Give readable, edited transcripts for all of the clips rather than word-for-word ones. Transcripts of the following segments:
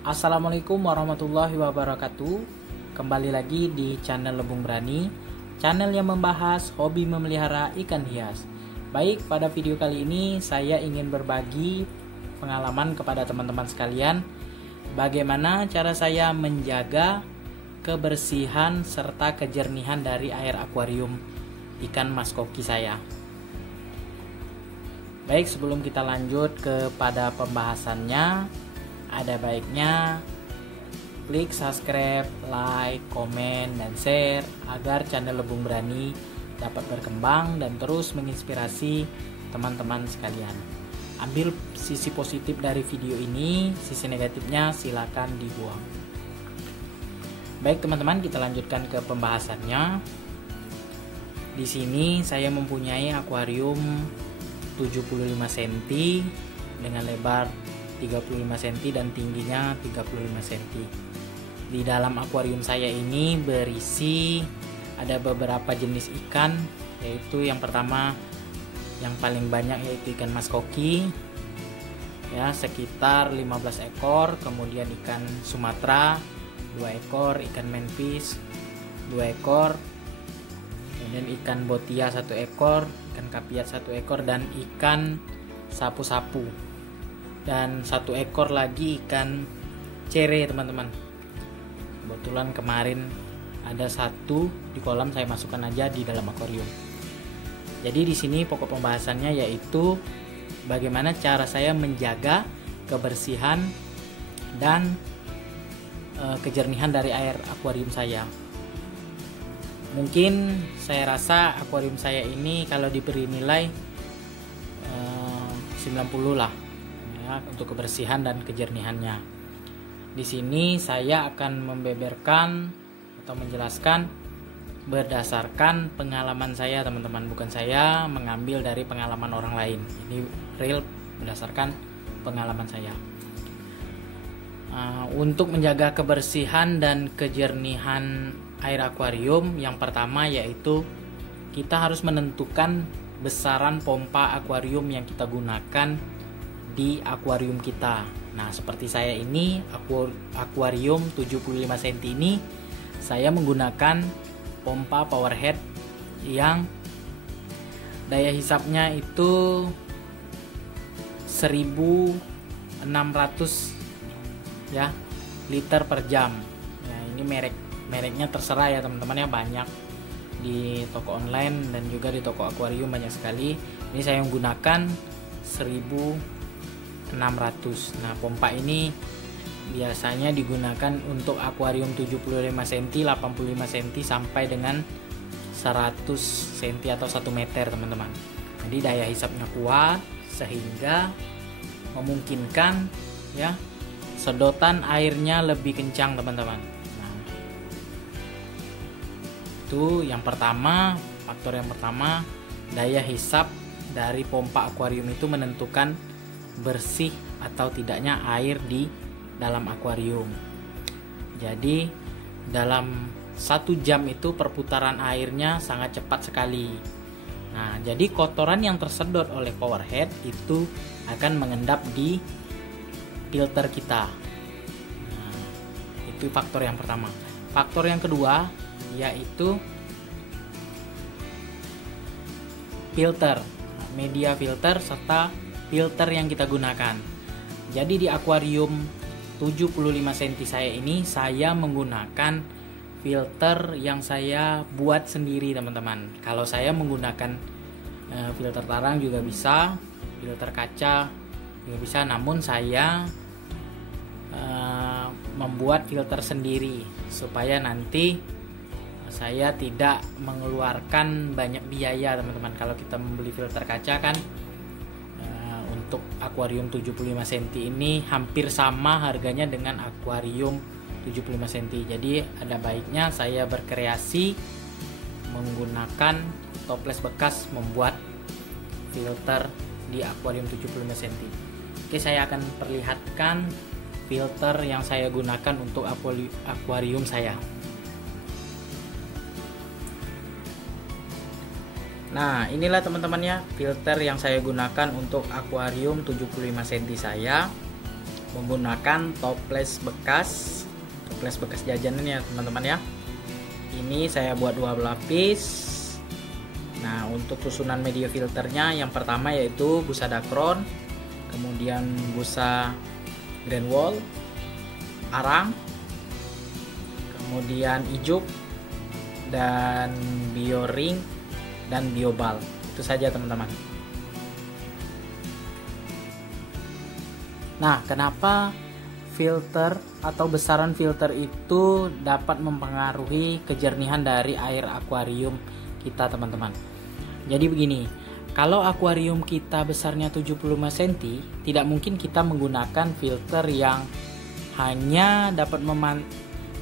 Assalamualaikum warahmatullahi wabarakatuh. Kembali lagi di channel Lebung Berani, channel yang membahas hobi memelihara ikan hias. Baik, pada video kali ini saya ingin berbagi pengalaman kepada teman-teman sekalian bagaimana cara saya menjaga kebersihan serta kejernihan dari air akuarium ikan mas koki saya. Baik, sebelum kita lanjut kepada pembahasannya, ada baiknya klik subscribe, like, komen, dan share agar channel Lebung Berani dapat berkembang dan terus menginspirasi teman-teman sekalian. Ambil sisi positif dari video ini, sisi negatifnya silakan dibuang. Baik teman-teman, kita lanjutkan ke pembahasannya. Di sini saya mempunyai akuarium 75 cm dengan lebar 35 cm dan tingginya 35 cm. Di dalam akuarium saya ini berisi ada beberapa jenis ikan, yaitu yang pertama yang paling banyak yaitu ikan mas koki ya, sekitar 15 ekor, kemudian ikan Sumatera 2 ekor, ikan manfish 2 ekor, kemudian ikan botia 1 ekor, ikan kapiat 1 ekor, dan ikan sapu-sapu, dan 1 ekor lagi ikan cere teman-teman. Kebetulan kemarin ada 1 di kolam, saya masukkan aja di dalam akuarium. Jadi di sini pokok pembahasannya yaitu bagaimana cara saya menjaga kebersihan dan kejernihan dari air akuarium saya. Mungkin saya rasa akuarium saya ini kalau diberi nilai 90 lah ya, untuk kebersihan dan kejernihannya. Di sini saya akan membeberkan atau menjelaskan berdasarkan pengalaman saya teman-teman, bukan saya mengambil dari pengalaman orang lain. Ini real berdasarkan pengalaman saya. Untuk menjaga kebersihan dan kejernihan air akuarium, yang pertama yaitu kita harus menentukan besaran pompa akuarium yang kita gunakan di akuarium kita. Nah, seperti saya ini akuarium 75 cm ini saya menggunakan pompa powerhead yang daya hisapnya itu 1600 ya liter per jam. Ya, ini mereknya terserah ya teman-teman ya, banyak di toko online dan juga di toko akuarium banyak sekali. Ini saya menggunakan 1600. Nah, pompa ini biasanya digunakan untuk akuarium 75 cm, 85 cm sampai dengan 100 cm atau 1 meter teman-teman. Jadi daya hisapnya kuat sehingga memungkinkan ya sedotan airnya lebih kencang teman-teman. Nah, itu yang pertama, faktor yang pertama, daya hisap dari pompa akuarium itu menentukan bersih atau tidaknya air di dalam akuarium. Jadi dalam 1 jam itu perputaran airnya sangat cepat sekali. Nah, jadi kotoran yang tersedot oleh powerhead itu akan mengendap di filter kita. Nah, itu faktor yang pertama. Faktor yang kedua yaitu filter, media filter serta filter yang kita gunakan. Jadi di akuarium 75 cm saya ini saya menggunakan filter yang saya buat sendiri teman-teman. Kalau saya menggunakan filter tarang juga bisa, filter kaca juga bisa, namun saya membuat filter sendiri supaya nanti saya tidak mengeluarkan banyak biaya teman-teman. Kalau kita membeli filter kaca kan untuk akuarium 75 cm ini hampir sama harganya dengan akuarium 75 cm. Jadi ada baiknya saya berkreasi menggunakan toples bekas membuat filter di akuarium 75 cm. Oke, saya akan perlihatkan filter yang saya gunakan untuk akuarium saya. Nah, inilah teman-teman ya filter yang saya gunakan untuk akuarium 75 cm saya. menggunakan toples bekas jajanan ya teman-teman ya. Ini saya buat 2 lapis. Nah, untuk susunan media filternya yang pertama yaitu busa Dacron, kemudian busa Greenwald, arang, kemudian ijuk, dan bioring dan biobal. Itu saja teman-teman. Nah, kenapa filter atau besaran filter itu dapat mempengaruhi kejernihan dari air akuarium kita teman-teman? Jadi begini, kalau akuarium kita besarnya 75 cm, tidak mungkin kita menggunakan filter yang hanya dapat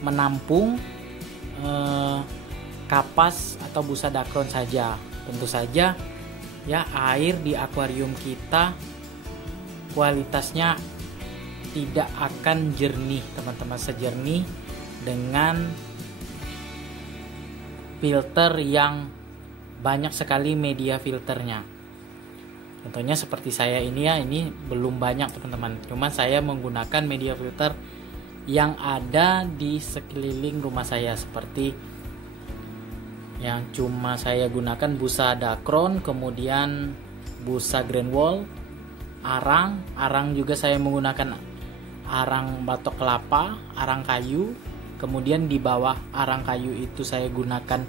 menampung kapas atau busa Dacron saja. Tentu saja ya, air di akuarium kita kualitasnya tidak akan jernih teman-teman, sejernih dengan filter yang banyak sekali media filternya. Contohnya seperti saya ini ya, ini belum banyak teman-teman, cuma saya menggunakan media filter yang ada di sekeliling rumah saya, seperti yang cuma saya gunakan busa Dacron, kemudian busa Greenwald, arang juga saya menggunakan arang batok kelapa, arang kayu, kemudian di bawah arang kayu itu saya gunakan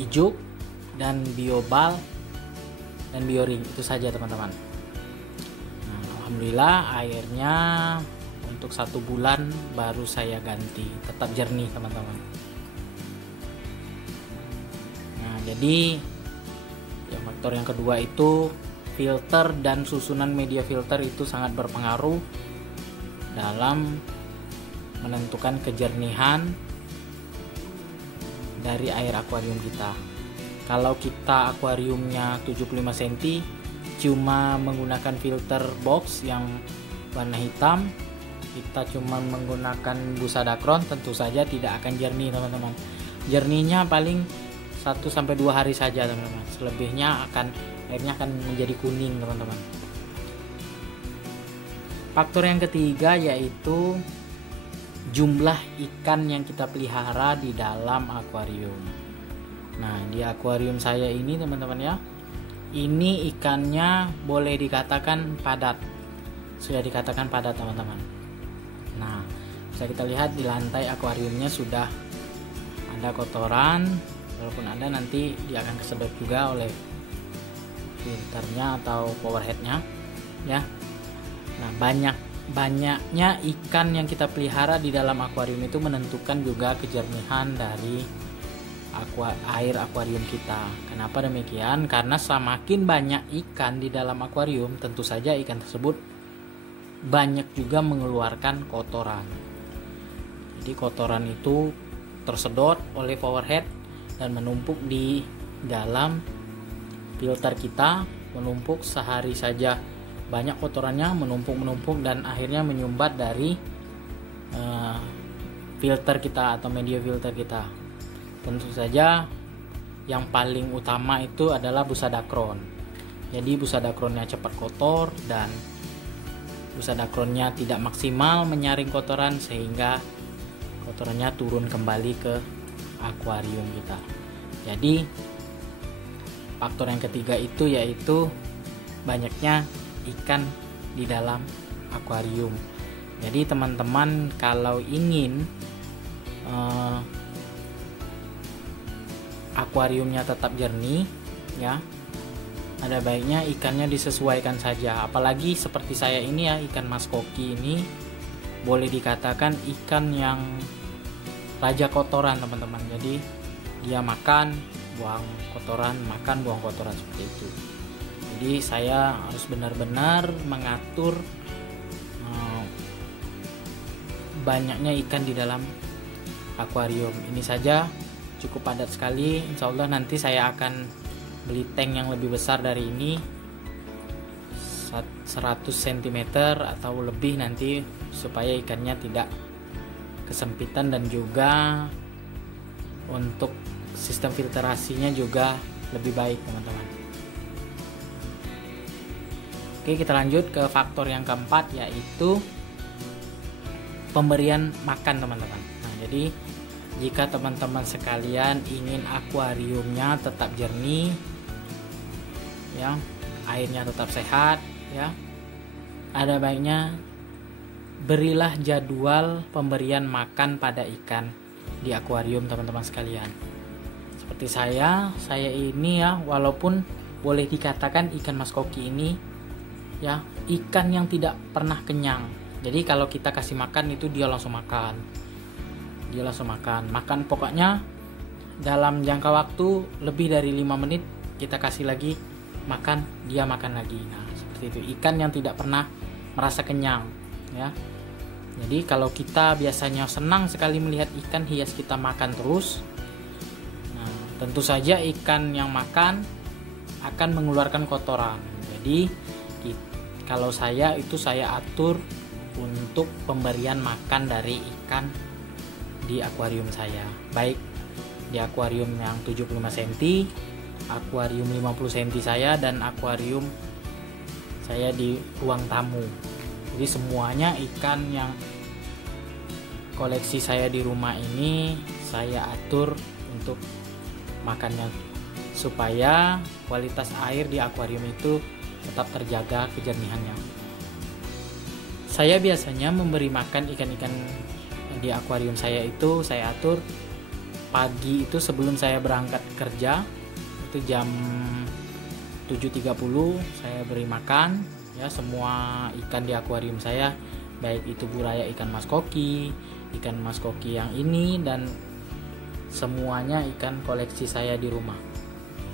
ijuk dan biobal dan bioring. Itu saja teman-teman. Nah, alhamdulillah airnya untuk 1 bulan baru saya ganti, tetap jernih teman-teman. Nah, jadi yang faktor yang kedua itu filter dan susunan media filter itu sangat berpengaruh dalam menentukan kejernihan dari air akuarium kita. Kalau kita akuariumnya 75 cm cuma menggunakan filter box yang warna hitam, kita cuma menggunakan busa Dacron, tentu saja tidak akan jernih teman-teman. Jernihnya paling 1-2 hari saja teman-teman. Selebihnya airnya akan menjadi kuning teman-teman. Faktor yang ketiga yaitu jumlah ikan yang kita pelihara di dalam akuarium. Nah, di akuarium saya ini teman-teman ya, ini ikannya boleh dikatakan padat. Sudah dikatakan padat teman-teman. Nah, bisa kita lihat di lantai akuariumnya sudah ada kotoran. Walaupun ada, nanti dia akan kesedot juga oleh filternya atau power headnya ya. Nah, banyaknya ikan yang kita pelihara di dalam akuarium itu menentukan juga kejernihan dari air akuarium kita. Kenapa demikian? Karena semakin banyak ikan di dalam akuarium, tentu saja ikan tersebut banyak juga mengeluarkan kotoran. Jadi kotoran itu tersedot oleh power head dan menumpuk di dalam filter kita, menumpuk sehari saja. Banyak kotorannya menumpuk dan akhirnya menyumbat dari filter kita atau media filter kita. Tentu saja yang paling utama itu adalah busa Dacron. Jadi busa Dacronnya cepat kotor dan busa Dacronnya tidak maksimal menyaring kotoran sehingga kotorannya turun kembali ke akuarium kita. Jadi faktor yang ketiga itu yaitu banyaknya ikan di dalam akuarium. Jadi teman-teman kalau ingin akuariumnya tetap jernih ya, ada baiknya ikannya disesuaikan saja. Apalagi seperti saya ini ya, ikan mas koki ini boleh dikatakan ikan yang raja kotoran teman-teman. Jadi dia makan buang kotoran, makan buang kotoran seperti itu. Jadi saya harus benar-benar mengatur banyaknya ikan di dalam akuarium. Ini saja cukup padat sekali. Insya Allah nanti saya akan beli tank yang lebih besar dari ini, 100 cm atau lebih nanti, supaya ikannya tidak kesempitan dan juga untuk sistem filtrasinya juga lebih baik teman-teman. Oke, kita lanjut ke faktor yang keempat, yaitu pemberian makan teman-teman. Nah, jadi jika teman-teman sekalian ingin akuariumnya tetap jernih, ya, airnya tetap sehat, ya, ada baiknya berilah jadwal pemberian makan pada ikan di akuarium teman-teman sekalian. Seperti saya ini ya, walaupun boleh dikatakan ikan mas koki ini ya ikan yang tidak pernah kenyang. Jadi kalau kita kasih makan itu dia langsung makan. Makan pokoknya dalam jangka waktu lebih dari 5 menit kita kasih lagi makan, dia makan lagi. Nah, seperti itu. Ikan yang tidak pernah merasa kenyang, ya. Jadi kalau kita biasanya senang sekali melihat ikan hias kita makan terus, nah, tentu saja ikan yang makan akan mengeluarkan kotoran. Jadi kalau saya atur untuk pemberian makan dari ikan di akuarium saya, baik di akuarium yang 75 cm, akuarium 50 cm saya, dan akuarium saya di ruang tamu. Jadi semuanya ikan yang koleksi saya di rumah ini saya atur untuk makannya, supaya kualitas air di akuarium itu tetap terjaga kejernihannya. Saya biasanya memberi makan ikan-ikan di akuarium saya itu saya atur pagi itu sebelum saya berangkat kerja, itu jam 7.30 saya beri makan ya semua ikan di akuarium saya, baik itu buraya ikan mas koki yang ini, dan semuanya ikan koleksi saya di rumah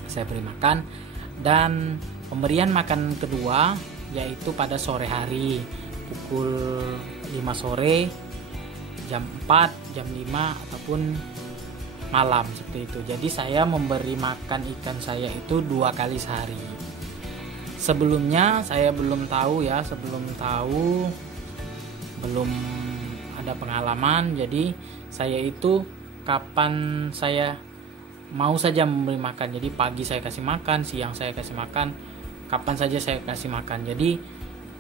saya beri makan. Dan pemberian makan kedua yaitu pada sore hari pukul 5 sore, jam 4, jam 5 ataupun malam seperti itu. Jadi saya memberi makan ikan saya itu 2 kali sehari. Sebelumnya saya belum ada pengalaman, jadi saya itu kapan saya mau saja memberi makan. Jadi pagi saya kasih makan, siang saya kasih makan, kapan saja saya kasih makan. Jadi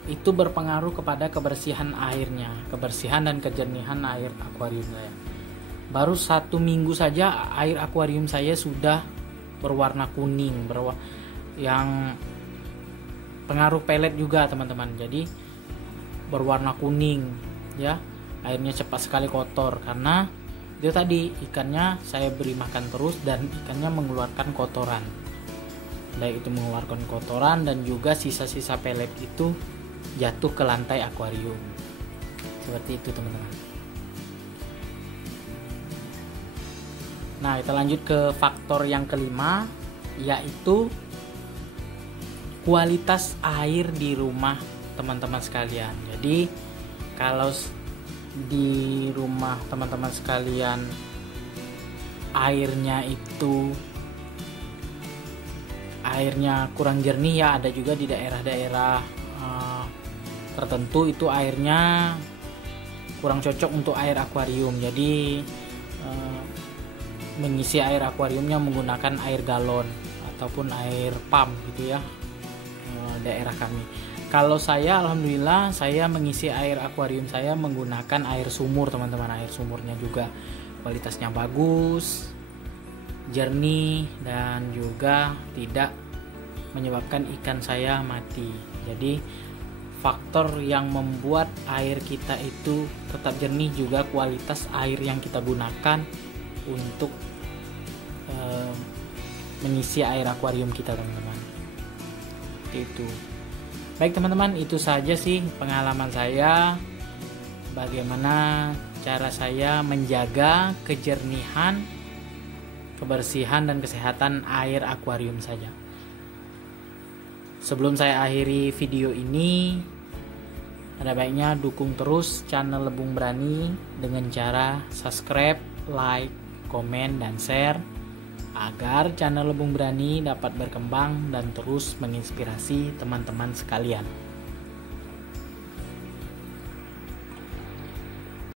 itu berpengaruh kepada kebersihan airnya, kebersihan dan kejernihan air akuarium saya. Baru 1 minggu saja air akuarium saya sudah berwarna kuning, yang pengaruh pelet juga teman-teman. Jadi berwarna kuning ya, airnya cepat sekali kotor karena itu tadi ikannya saya beri makan terus dan ikannya mengeluarkan kotoran, baik itu mengeluarkan kotoran dan juga sisa-sisa pelet itu jatuh ke lantai akuarium seperti itu teman-teman. Nah, kita lanjut ke faktor yang kelima, yaitu kualitas air di rumah teman-teman sekalian. Jadi kalau di rumah teman-teman sekalian airnya kurang jernih ya, ada juga di daerah-daerah tertentu itu airnya kurang cocok untuk air akuarium. Jadi mengisi air akuariumnya menggunakan air galon ataupun air pump gitu ya, daerah kami. Kalau saya alhamdulillah saya mengisi air akuarium saya menggunakan air sumur teman-teman. Air sumurnya juga kualitasnya bagus, jernih, dan juga tidak menyebabkan ikan saya mati. Jadi faktor yang membuat air kita itu tetap jernih juga kualitas air yang kita gunakan untuk mengisi air akuarium kita teman-teman. Itu. Baik teman-teman, itu saja sih pengalaman saya bagaimana cara saya menjaga kejernihan, kebersihan dan kesehatan air akuarium saja. Sebelum saya akhiri video ini, ada baiknya dukung terus channel Lebung Berani dengan cara subscribe, like, komen, dan share agar channel Lebung Berani dapat berkembang dan terus menginspirasi teman-teman sekalian.